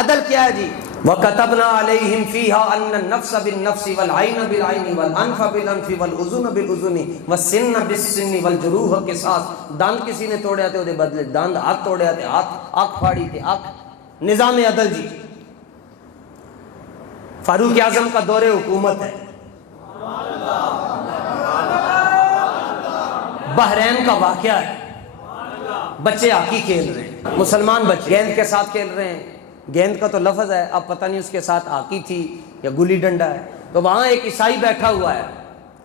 عدل کیا ہے جی؟ وَكَتَبْنَا عَلَيْهِمْ فِيهَا أَنَّ النَّفْسَ بِالنَّفْسِ وَالْعَيْنَ بِالْعَيْنِ وَالْأَنْفَ بِالْأَنْفِ وَالْأُذُنَ بِالْأُذُنِ وَالسِّنَّ بِالسِّنِّ وَالْجُرُوحَ قِصَاص۔ دند کسی نے توڑیا تے وہ بدلے دند، ہاتھ توڑیا تے ہاتھ، آنکھ پھاڑی تے آنکھ۔ نظام عدل جی۔ فاروق اعظم کا دور حکومت ہے، بحرین کا واقعہ ہے، بچے ہاکی کھیل رہے ہیں، مسلمان بچے گیند کے ساتھ کھیل رہے ہیں۔ گیند کا تو لفظ ہے، اب پتہ نہیں اس کے ساتھ ہاکی تھی یا گلی ڈنڈا ہے۔ تو وہاں ایک عیسائی بیٹھا ہوا ہے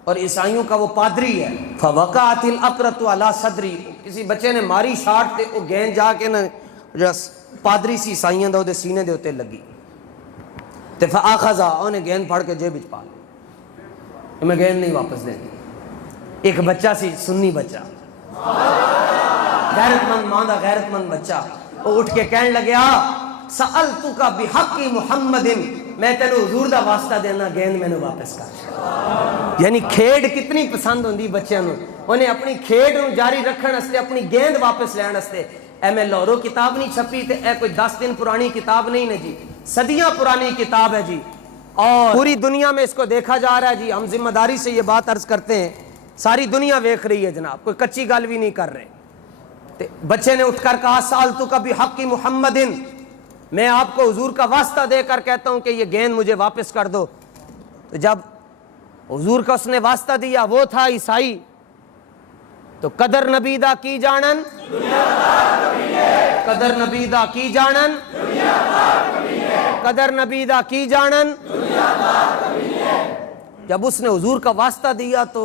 اور عیسائیوں کا وہ پادری ہے۔ فوقعت الاقرۃ علی صدری، کسی بچے نے ماری شاٹ تے وہ گیند جا کے نا پادری سی عیسائیاں دے سینے دے اوتے لگی تے فاخذا، انہیں گیند پھڑ کے جیب وچ پا لی، میں گیند نہیں واپس دینی۔ ایک بچہ سی سنی بچہ، غیرت مند ماں دا غیرت مند بچہ، وہ اٹھ کے کہنے لگیا سألتک بحق محمد، میں تینوں حضور دا واسطہ دینا، گیند میں نے واپس کر۔ یعنی کھیڈ کتنی پسند ہوندی بچیاں نوں، انہیں اپنی کھیڈ نوں جاری رکھن واسطے، اپنی گیند واپس لین واسطے۔ اے میں لاہوروں کتاب نہیں چھپی تے اے کوئی 10 دن پرانی کتاب نہیں ہے جی، صدیاں پرانی کتاب ہے جی، اور پوری دنیا میں اس کو دیکھا جا رہا ہے جی۔ ہم ذمہ داری سے یہ بات عرض کرتے ہیں، ساری دنیا دیکھ رہی ہے جناب، کوئی کچی گل بھی نہیں کر رہے۔ بچے نے اٹھ کر کہا سألتک بحق محمد، میں آپ کو حضور کا واسطہ دے کر کہتا ہوں کہ یہ گیند مجھے واپس کر دو۔ تو جب حضور کا اس نے واسطہ دیا، وہ تھا عیسائی، تو قدر نبی دا کی جانن، قدر نبی دا کی جانن، قدر نبی دا کی جانن۔ جب اس نے حضور کا واسطہ دیا تو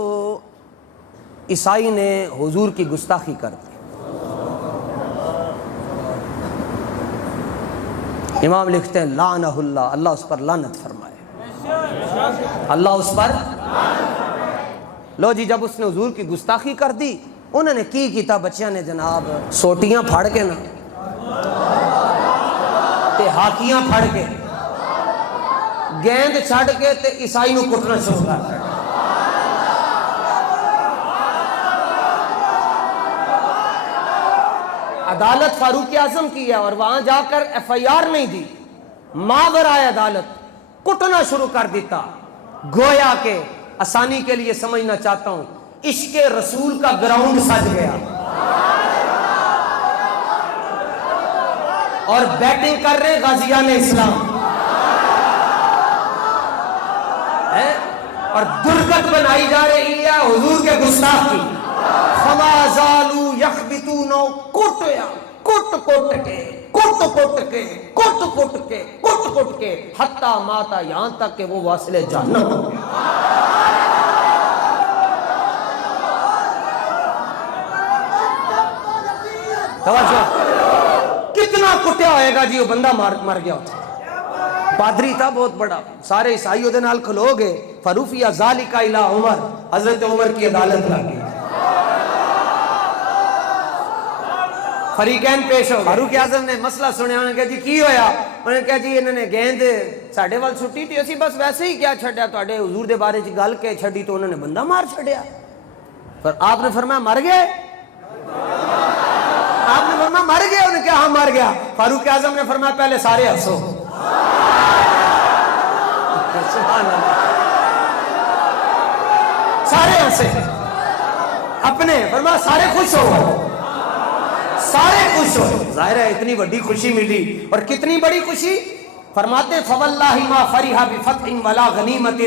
عیسائی نے حضور کی گستاخی کر دی۔ امام لکھتے ہیں لعنہ اللہ، اللہ اس پر لعنت فرمائے، اللہ اس پر۔ لو جی، جب اس نے حضور کی گستاخی کر دی، انہوں نے کی کیتا بچیاں نے جناب، سوٹیاں پھاڑ کے نا تے ہاکیاں پھاڑ کے، گیند چھڑ کے تے عیسائی نو کٹنا شروع کر دیا۔ عدالت فاروق اعظم کی ہے اور وہاں جا کر FIR نہیں دی، ماورائے عدالت کٹنا شروع کر دیتا۔ گویا کہ آسانی کے لیے سمجھنا چاہتا ہوں، عشق رسول کا گراؤنڈ سج گیا اور بیٹنگ کر رہے غازیان اسلام اور درگت بنائی جا رہی ہے حضور کے گستاخ کی۔ فما زالوا یخبطون، کٹیا کٹ کٹ کے کٹ کٹ کے کٹ کٹ کے کٹ کٹ کے حتی ماتا، یہاں تک کہ وہ واصل جہنم ہو گیا۔ توجہ، کتنا کٹیا ہوئے گا جی، وہ بندہ مر گیا ہوتا۔ پادری تھا بہت بڑا، سارے عیسائی دے نال کھلو گئے، فرفع ذالک الی عمر، حضرت عمر کی عدالت لگ گئی۔ فریقین پیش ہو، فاروق اعظم نے مسئلہ سنیا، انہوں نے کہا جی کی ہویا؟ انہوں نے کہا جی انہوں نے گیند ساڈے وال سٹی تھی، اسی بس ویسے ہی کیا چھڈیا، تواڈے حضور دے بارے چ گل کے چھڈی تو انہوں نے بندہ مار چھڈیا۔ پر آپ نے فرمایا مر گئے؟ آپ نے فرمایا مر گئے؟ انہوں نے کہا ہاں مر گیا۔ فاروق اعظم نے فرمایا پہلے سارے ہنسو۔ سبحان اللہ، سارے ہنسے اپنے، فرمایا سارے خوش ہو، سارے خوش ہو۔ ظاہر ہے اتنی بڑی خوشی ملی، اور کتنی بڑی خوشی؟ فرماتے ہیں فواللہ ما فرح بفتح ولا غنیمت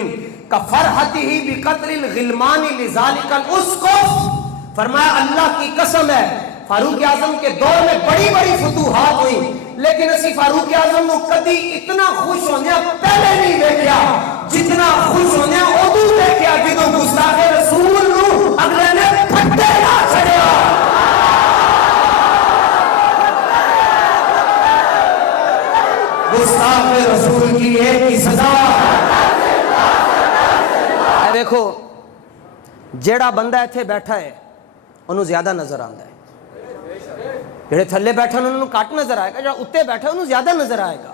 کفرحتہ بقتل الغلمان لذالک الاسقف۔ فرمایا اللہ کی قسم ہے، فاروق اعظم کے دور میں بڑی بڑی فتوحات ہوئی، لیکن اسی فاروق اعظم کو کدی اتنا خوش ہونے پہلے نہیں دیکھا جتنا خوش ہونے ادو دیکھا جدو گستاخ رسول نو اگلے نے پھٹے نہ چھڑیا۔ گستاخ رسول کی ایک ہی سزا۔ دیکھو جیڑا بندہ ایتھے بیٹھا ہے انہوں زیادہ نظر آندا ہے، جڑے تھلے بیٹھے انہوں کٹ نظر آئے گا، جڑا اتنے بیٹھا انہوں زیادہ نظر آئے گا۔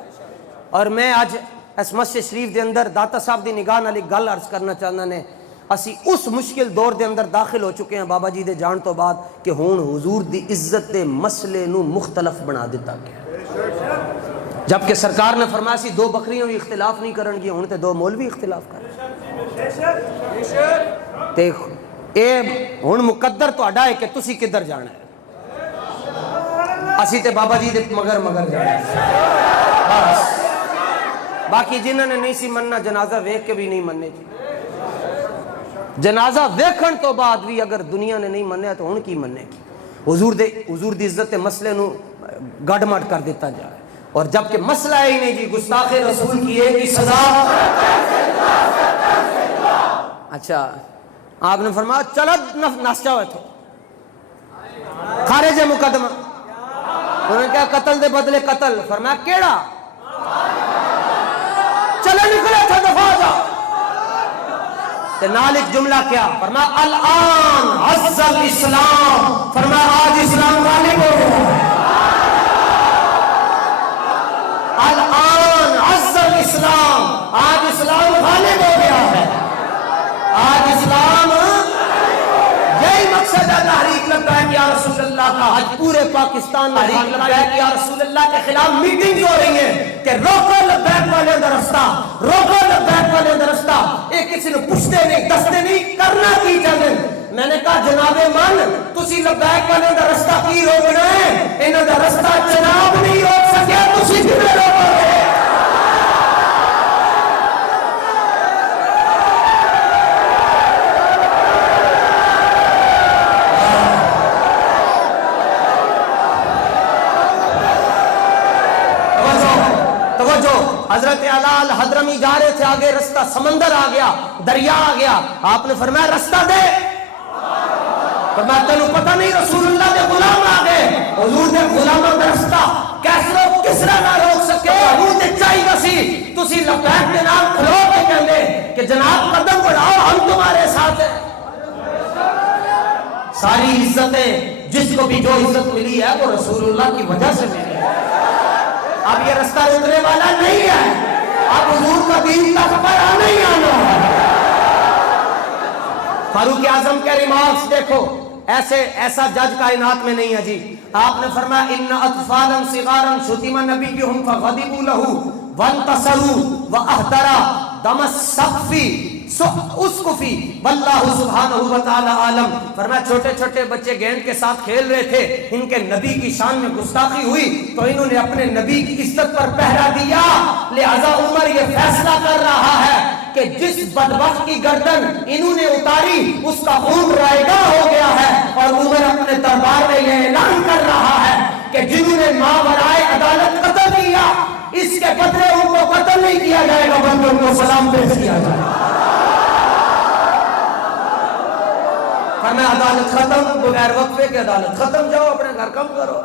اور میں آج اس مسجد شریف دے اندر داتا صاحب دی نگاہ نال ایک گل عرض کرنا چاہنا نے، اسی اس مشکل دور دے اندر داخل ہو چکے ہیں بابا جی دے جان تو بعد کہ ہون حضور دی عزت دے مسئلے نو مختلف بنا دیتا گیا۔ جبکہ سرکار نے فرمایا سی دو بکریوں بھی اختلاف نہیں کرن گی، ہن تے دو مولوی اختلاف کر تے اے ہن مقدر تہاڈا ہے کہ تسی کدھر جانا ہے، اسی تے بابا جی دے مگر جانا ہے بس۔ باقی جنہوں نے نہیں سی مننا جنازہ ویکھ کے بھی نہیں مننے جی، جنازہ ویکھن تو بعد بھی اگر دنیا نے نہیں منیا تو ہن کی مننے کی؟ حضور دی عزت مسئلے نو گڈ مڈ کر دیتا جائے، اور جبکہ مسئلہ ہی نہیں جی گستاخ رسول کی ایک ہی سزا۔ اچھا آپ نے فرمایا چلو نس جاؤ اتھو، خارج مقدمہ۔ انہوں نے کہا قتل دے بدلے قتل، فرمایا کیڑا؟ چلے نکلے تھے دفاع جا، تے نال ایک جملہ کیا فرمایا الان عز الاسلام، فرمایا آج اسلام غالب ہو گیا ہے، الان عز الاسلام، آج اسلام غالب ہو گیا ہے، آج اسلام۔ یہی مقصد ہے تحریک لبیک یا رسول اللہ کا۔ آج پورے پاکستان میں تحریک لبیک یا رسول اللہ کے خلاف میٹنگ ہو رہی ہیں کہ روکو لبیک والے اندر رستہ، روکو لبیک والے اندر رستہ۔ ایک کسی نے پوچھتے نہیں دستے نہیں کرنا کی چاہتے۔ میں نے کہا جناب من تسی لبیک والے اندر رستہ کی روکنا ہے؟ انہاں دا رستہ جناب نہیں روک سکیا، تسی کیویں روکو گے؟ حضرت علی حضرمی جا رہے تھے، آگے رستہ سمندر آ گیا، دریا آ گیا، آپ نے فرمایا رستہ دے، فرمایا تینوں پتہ نہیں رسول اللہ کے غلام آ گئے، حضور کے غلاموں کا رستہ کیسرو کسرا نہ روک سکے، حضور نے چاہیے سی تسی لبیک کے نام کھلو کے کہندے کہ جناب قدم بڑھاؤ ہم تمہارے ساتھ ہیں۔ ساری عزتیں جس کو بھی جو عزت ملی ہے وہ رسول اللہ کی وجہ سے ملی ہے۔ اب یہ رستہ روکنے والا نہیں ہے، اب حضور کا دین تک پر آنا ہی آنا ہے۔ فاروق اعظم کے ریمارکس دیکھو، ایسا جج کائنات میں نہیں ہے جی۔ آپ نے فرمایا ان اطفالا صغارا شتم نبیہم فغضبوا له وانتصروا واهدروا دم السقف اسقفی واللہ سبحانہ وتعالی عالم۔ فرمایا چھوٹے چھوٹے بچے گیند کے ساتھ کھیل رہے تھے، ان کے نبی کی شان میں گستاخی ہوئی تو انہوں نے اپنے نبی کی عزت پر پہرا دیا، لہذا عمر یہ فیصلہ کر رہا ہے کہ جس بدبخت کی گردن انہوں نے اتاری اس کا خون رائگاں ہو گیا ہے، اور عمر اپنے دربار میں یہ اعلان کر رہا ہے کہ جنہوں نے ماورائے عدالت قتل کیا اس کے بدلے ان کو قتل نہیں کیا جائے گا بلکہ ان کو سلام پیش کیا جائے گا۔ فرمایا عدالت ختم، بغیر وقفے کے عدالت ختم، جاؤ اپنے گھر کم کرو۔